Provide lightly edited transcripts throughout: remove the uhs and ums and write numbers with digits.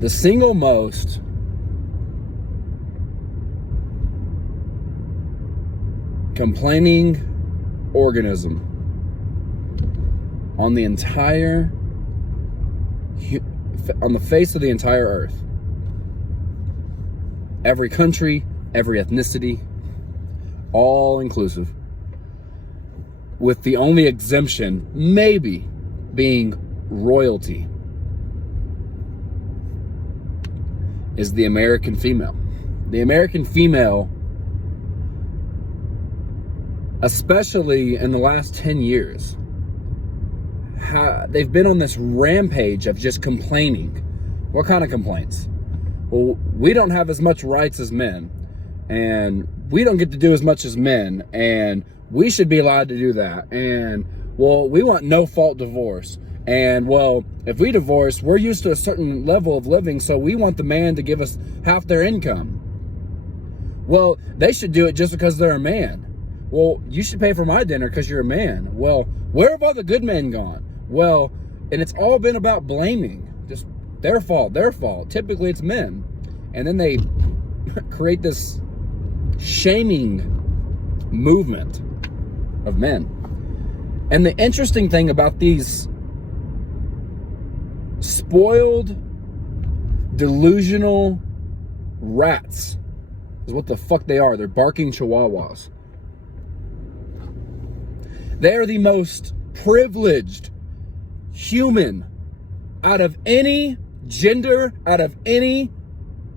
the single most complaining organism on the face of the entire earth. Every country, every ethnicity, all inclusive. With the only exemption, maybe, being royalty, is the American female. The American female, especially in the last 10 years, they've been on this rampage of just complaining. What kind of complaints? Well, we don't have as much rights as men, and we don't get to do as much as men, and we should be allowed to do that. And, well, we want no-fault divorce. And, well, if we divorce, we're used to a certain level of living, so we want the man to give us half their income. Well, they should do it just because they're a man. Well, you should pay for my dinner because you're a man. Well, where have all the good men gone? Well, and it's all been about blaming. Just their fault. Typically it's men. And then they create this shaming movement of men. And the interesting thing about these spoiled, delusional rats is what the fuck they are. They're barking chihuahuas. They are the most privileged human out of any gender, out of any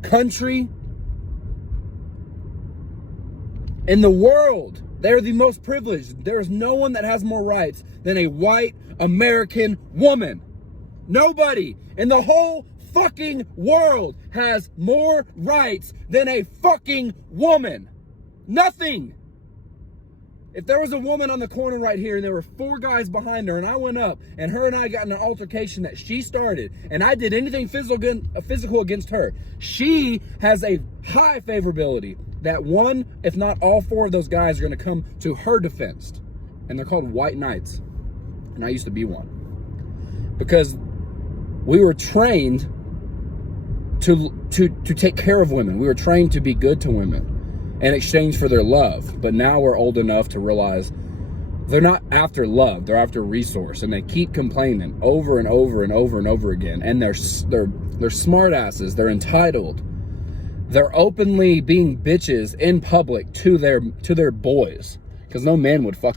country in the world. They're the most privileged. There is no one that has more rights than a white American woman. Nobody in the whole fucking world has more rights than a fucking woman. Nothing. If there was a woman on the corner right here and there were 4 guys behind her and I went up and her and I got in an altercation that she started and I did anything physical against her, she has a high favorability that one, if not all 4 of those guys are going to come to her defense. And they're called white knights. And I used to be one. Because we were trained to take care of women. We were trained to be good to women in exchange for their love. But now we're old enough to realize they're not after love, they're after resource. And they keep complaining over and over and over and over again. And they're smart asses, they're entitled. They're openly being bitches in public to their boys. Because no man would put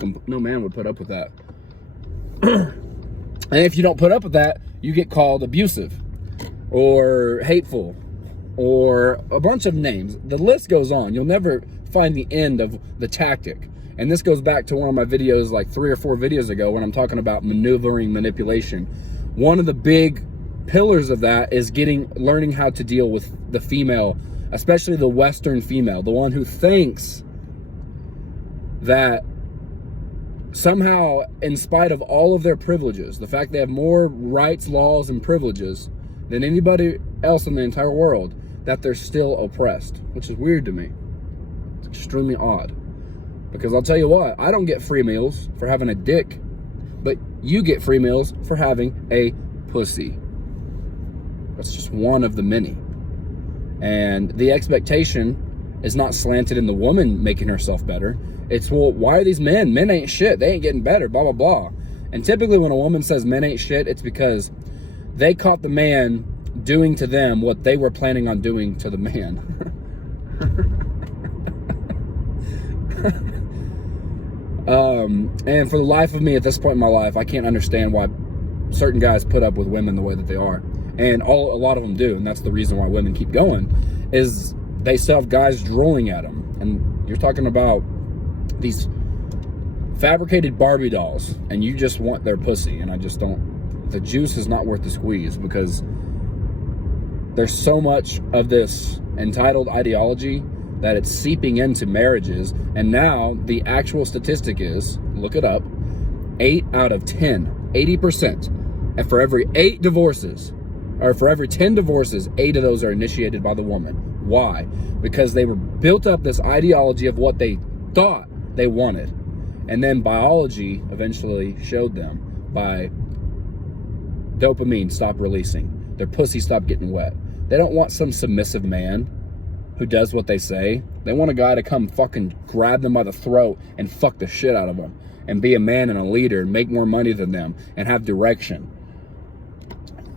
up with that. And if you don't put up with that, you get called abusive or hateful or a bunch of names. The list goes on. You'll never find the end of the tactic. And this goes back to one of my videos like 3 or 4 videos ago when I'm talking about maneuvering manipulation. One of the big pillars of that is learning how to deal with the female, especially the Western female, the one who thinks that somehow, in spite of all of their privileges, the fact they have more rights, laws, and privileges than anybody else in the entire world, that they're still oppressed, which is weird to me. It's extremely odd. Because I'll tell you what, I don't get free meals for having a dick, but you get free meals for having a pussy. That's just one of the many. And the expectation is not slanted in the woman making herself better. It's, well, why are these men? Men ain't shit. They ain't getting better, blah, blah, blah. And typically when a woman says men ain't shit, it's because they caught the man doing to them what they were planning on doing to the man. And for the life of me at this point in my life, I can't understand why certain guys put up with women the way that they are. And a lot of them do. And that's the reason why women keep going, is they still have guys drooling at them. And you're talking about these fabricated Barbie dolls, and you just want their pussy. And I just don't, the juice is not worth the squeeze, because there's so much of this entitled ideology that it's seeping into marriages. And now the actual statistic is, look it up, 8 out of 10, 80%. And for every 8 divorces, or for every 10 divorces, 8 of those are initiated by the woman. Why? Because they were built up this ideology of what they thought they wanted. And then biology eventually showed them by dopamine stopped releasing. Their pussy stopped getting wet. They don't want some submissive man who does what they say. They want a guy to come fucking grab them by the throat and fuck the shit out of them and be a man and a leader and make more money than them and have direction.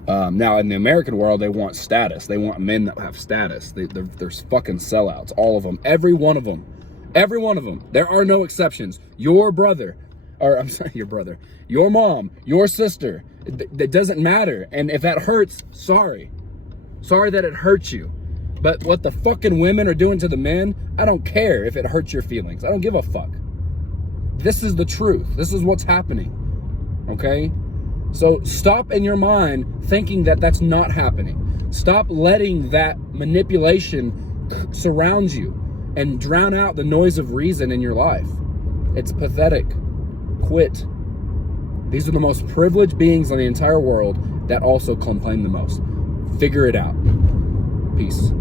Now, in the American world, they want status. They want men that have status. They're fucking sellouts, all of them. Every one of them. Every one of them. There are no exceptions. Your brother, or I'm sorry, your brother, your mom, your sister, it doesn't matter. And if that hurts, sorry. Sorry that it hurts you. But what the fucking women are doing to the men, I don't care if it hurts your feelings. I don't give a fuck. This is the truth. This is what's happening. Okay? So stop in your mind thinking that that's not happening. Stop letting that manipulation surround you and drown out the noise of reason in your life. It's pathetic. Quit. These are the most privileged beings on the entire world that also complain the most. Figure it out. Peace.